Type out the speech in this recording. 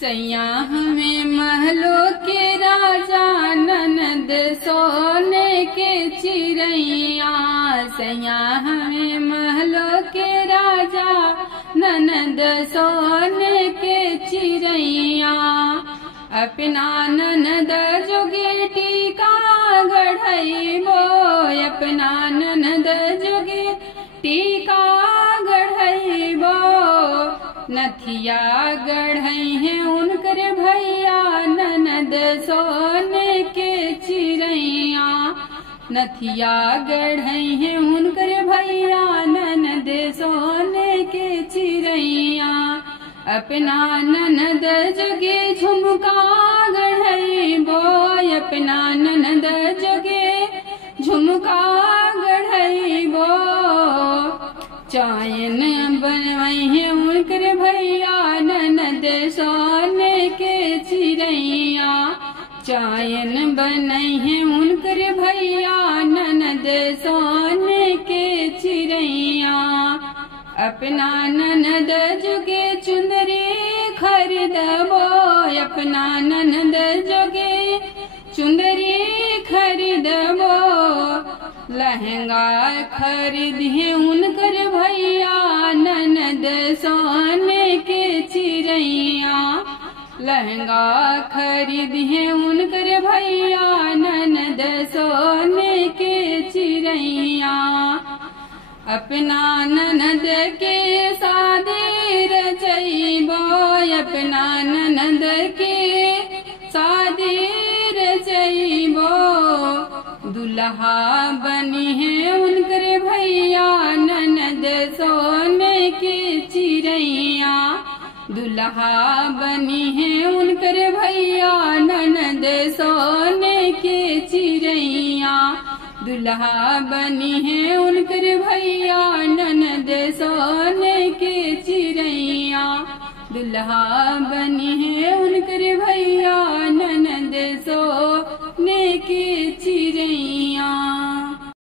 सैया हमें महलों के राजा ननद सोने के चिरैया। सैया हमें महलों के राजा ननद सोने के चिरैया। अपना ननद जोगेटी का गढ़ैबो, अपना ननद जोगेटी का गढ़ैबो। नथिया गढ़ई है उनकर भैया ननद सोने के चिरैया। नथिया गढ़ई है उनकर भैया ननद सोने के चिरैया। अपना ननद जोगे झुमका गढ़ैबो, अपना ननद जोगे झुमका गढ़ैबो। चायन बनवाई है उनकर भैया ननद सोने के चिरैया। चायन बनाई है उनकर भैया ननद सोने के चिरैया। अपना ननद जोगे चुंदरी खरीदबो, अपना ननद जोगे चुंदरी खरीदबो। लहंगा खरीद है उनकर भैया ननद सोने के चिरैया। लहंगा खरीद है उनकर भैया ननद सोने के चिरैया। अपना ननद के शादी रचैबो, अपना ननद के शादी रचैबो। दुल्हा बनी है उनकर भैया ननद सोने के चिरैया। दुल्हा बनी है उनकर भैया ननद सोने के चिरैया। दुल्हा बनी है उनकर भैया ननद सोने के चिरैया। दुल्हा बनी है उनकर भैया।